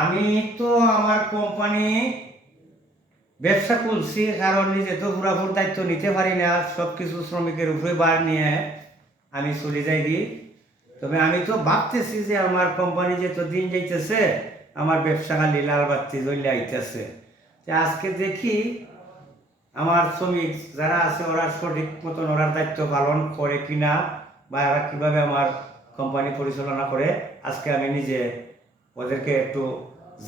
আমি তো আমার কোম্পানি ব্যবসা খুলছি, কারণ নিজে তো পুরাপুর দায়িত্ব নিতে পারি না, সব কিছু শ্রমিকের উপরে বার নিয়ে আমি চলে যাই দি। তবে আমি তো ভাবতেছি যে আমার কোম্পানি যে তো দিন যাইতেছে, আমার ব্যবসা খালি লাল বাতি জ্বলে আইতেছে। আজকে দেখি আমার শ্রমিক যারা আছে ওরা সঠিক মতন ওরা দায়িত্ব পালন করে কিনা, বা এরা কীভাবে আমার কোম্পানি পরিচালনা করে। আজকে আমি নিজে ওদেরকে একটু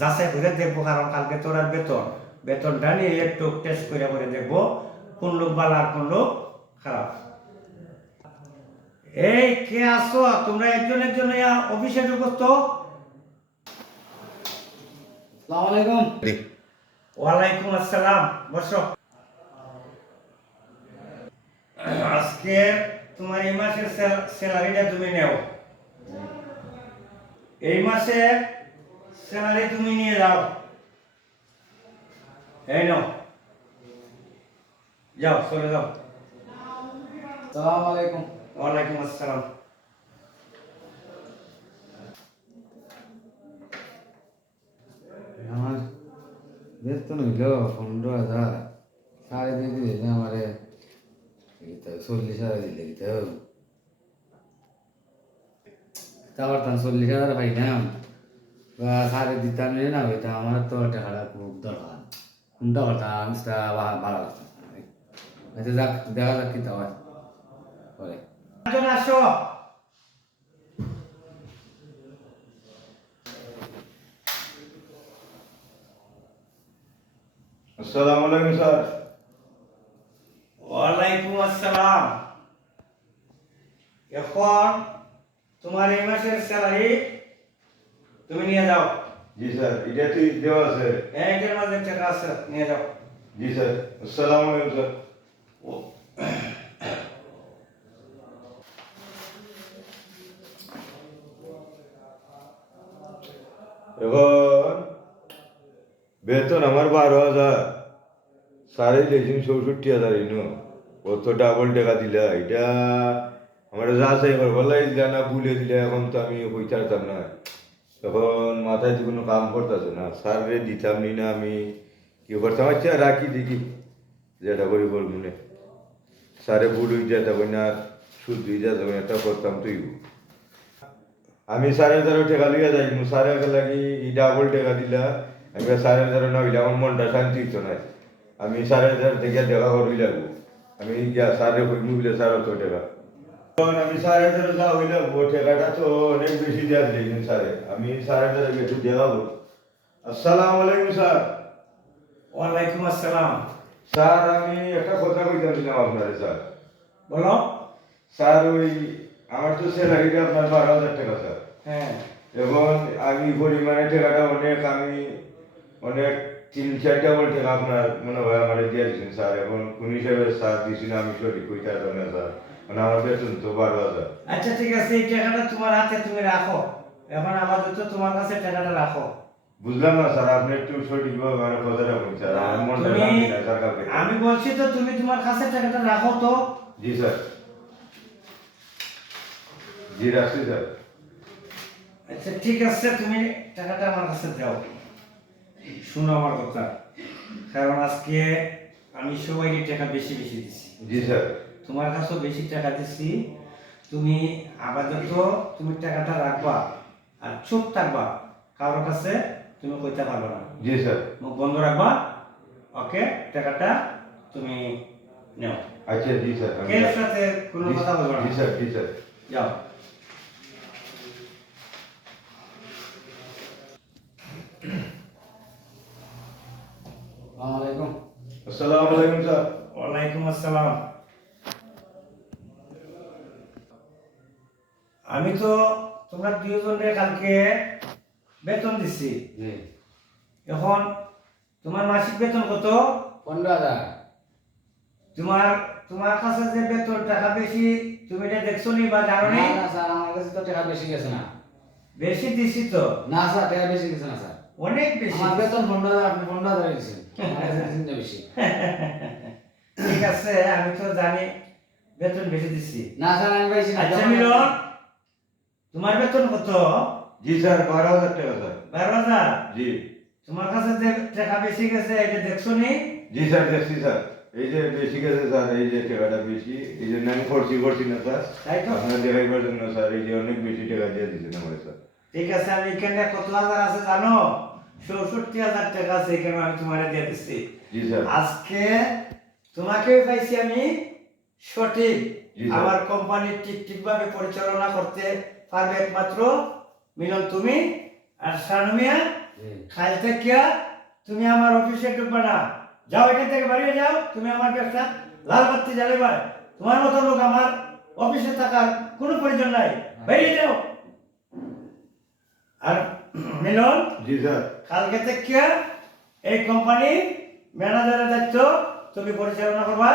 যাচাই করে দেখবো, কারণ কালকে তো ওরা বেতনটা নিয়ে একটু টেস্ট করে দেখবো কোন লোক ভালো আর কোন লোক খারাপ। এই কে আসো তোমরা? একজন একজন অফিসে ঢুকো তো। আসসালামু আলাইকুম। ওয়ালাইকুম আসসালাম, বসো। আজকে তোমার এই মাসের স্যালারিটা তুমি নেও। এই মাসের স্যালারি তুমি নিয়ে যাও। এই নাও, যাও চলে যাও। আসসালামু আলাইকুম। ওয়ালাইকুম আসসালাম। আমার বেতন হইল 15,000, সাড়ে দিয়ে দিলে আমারে 40,000 দিলে তারপর 40,000 পাইলাম বা সাড়ে দিতাম না হইতা, আমার তো টাকাটা খুব দরকার। কোনটা কথা আমি ভালো লাগতাম। আচ্ছা যাক, দেখা যাক কি তা হয় পরে। একজন আসো। আসসালামু আলাইকুম স্যার। ওয়ালাইকুম আসসালাম। এখন তোমার এই মাসের স্যালারি তুমি নিয়ে যাও। জি স্যার, এটা তো দেওয়া আছে। একের মাঝে টাকা আছে, নিয়ে যাও। জি স্যার, আসসালামু আলাইকুম স্যার। এখন বেতন আমার 12,000, সাড়ে দিয়েছেন 64,000 ইনো। ও তো ডাবল টাকা দিলা, এটা আমার যা চাইবার বলাই দিলা না ভুলে দিলে, এখন তো আমি হইতে পারতাম না। তখন মাথায় তো কোনো কাম করতেছে না, স্যারে দিতাম নি না, আমি কি করতাম। আচ্ছা রাখি দেখি যেটা করি বল মনে। স্যারে ভুল হয়ে যেতে হবে না, সুদ হয়ে যেতে হবে, এটা করতাম তুই। আমি 13,500 টাকা লিয়ে যাই, সারে লাগি ডাবল টাকা দিলা। আমি 13,500 না হইলে আমার মনটা শান্তি হইতো না। আমি 13,500 থেকে দেখা করবি লাগবো। আমি গিয়া সারে হইনি বলে 13,000 টাকা। তখন আমি 13,500 যা হইলাম, ও টাকাটা তো অনেক বেশি দেওয়া দিয়েছেন স্যারে। আমি 13,500 একটু দেখাবো। আসসালামু আলাইকুম স্যার। ওয়ালাইকুম আসসালাম। স্যার আমি একটা কথা কইতাম আপনারে স্যার। বলো। স্যার ওই আমার তো স্যালারিটা আপনার 12,000 টাকা স্যার। হ্যাঁ। এবং আমি পরিমাণে টাকাটা আমি অনেক 3-4 ডাবল টাকা আপনার মনে হয় আমার দিয়ে দিচ্ছেন স্যার। এখন কোন হিসাবে স্যার দিচ্ছি না আমি সঠিক কইতে পারতাম না স্যার, মানে আমার বেতন তো 12,000। আচ্ছা ঠিক আছে, এই টাকাটা তোমার হাতে তুমি রাখো। এখন আপাতত তোমার কাছে টাকাটা রাখো। বুঝলাম না স্যার, আপনি একটু সঠিকভাবে আমার কথাটা বলুন স্যার। আমার মনটা তুমি, শান্তি না স্যার কালকে। আমি বলছি তো তুমি তোমার কাছে টাকাটা রাখো তো। জি স্যার, জি রাখছি স্যার। আচ্ছা ঠিক আছে, তুমি টাকাটা আমার কাছে দাও। শুনো আমার কথা, কারণ আজকে আমি সবাইকে টাকা বেশি বেশি দিচ্ছি। জি স্যার। তোমার কাছেও বেশি টাকা দিচ্ছি। তুমি আপাতত তুমি টাকাটা রাখবা, আর চুপ থাকবা, কারোর কাছে তুমি কইতে পারবে না। জি স্যার। মুখ বন্ধ রাখবা। ওকে, টাকাটা তুমি নাও। আচ্ছা জি স্যার। কেউ সাথে কোনো কথা বলবে না। জি স্যার, জি স্যার। যাও। আসসালামু আলাইকুম। আসসালামু আলাইকুম স্যার। ওয়ালাইকুম আসসালাম। আমি তো তোমরা দুজনের কালকে বেতন দিচ্ছি। জি। এখন তোমার মাসিক বেতন কত? 15,000। তোমার তোমার কাছে যে বেতন টাকা বেশি, তুমি এটা দেখছো নি বা জানো নি? না স্যার, আমার কাছে তো টাকা বেশি গেছে না। বেশি দিছি তো। না স্যার, টাকা বেশি গেছে না স্যার। অনেক বেশি। আমার বেতন 15,000, আপনি 15,000 দিয়েছেন। আমার কাছে চিন্তা বেশি। ঠিক আছে, আমি তো জানি বেতন বেশি দিছি। না স্যার, আমি পাইছি না। আচ্ছা মিলন, তোমার বেতন কত? জি স্যার 12,000 টাকা স্যার 12,000? জি তোমার কাছে যে টাকা বেশি গেছে এটা দেখছো নি? জি স্যার দেখছি স্যার এই যে বেশি গেছে স্যার এই যে টাকাটা বেশি এই জন্য আমি করছি না স্যার তাই তো? আপনার দেখাইবার জন্য স্যার এই যে অনেক বেশি টাকা দিয়ে দিচ্ছেন আমার স্যার ঠিক আছে, আমি এখানে কত হাজার আছে জানো? 64,000 টাকা আছে, এখানে আমি তোমার দিয়ে দিচ্ছি। জি স্যার আজকে তোমাকে পাইছি আমি সঠিক। জি স্যার। আমার কোম্পানি ঠিক ভাবে পরিচালনা করতে পারবে একমাত্র মিলন তুমি আর শানুমিয়া। জি। কাল থেকে তুমি আমার অফিসে ঢুকবে না, যাও এখান থেকে বাড়িয়ে যাও। তুমি আমার ব্যবসা লাল বাতি জ্বালাবে, তোমার মতো লোক আমার অফিসে থাকার কোনো প্রয়োজন নাই, বেরিয়ে যাও। আর মিলন, জি স্যার কালকে থেকে এই কোম্পানি ম্যানেজারের দায়িত্ব তুমি পরিচালনা করবা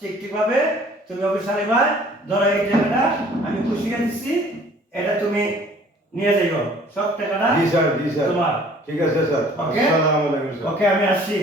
ঠিকভাবে। তুমি অফিস চালাইবা। ধরো এই টাকাটা আমি খুশিয়ে দিচ্ছি, এটা তুমি নিয়ে যাইব, সব টাকাটা জি স্যার তোমার। ঠিক আছে স্যার ওকে? আসসালামু আলাইকুম স্যার ওকে, আমি আসছি।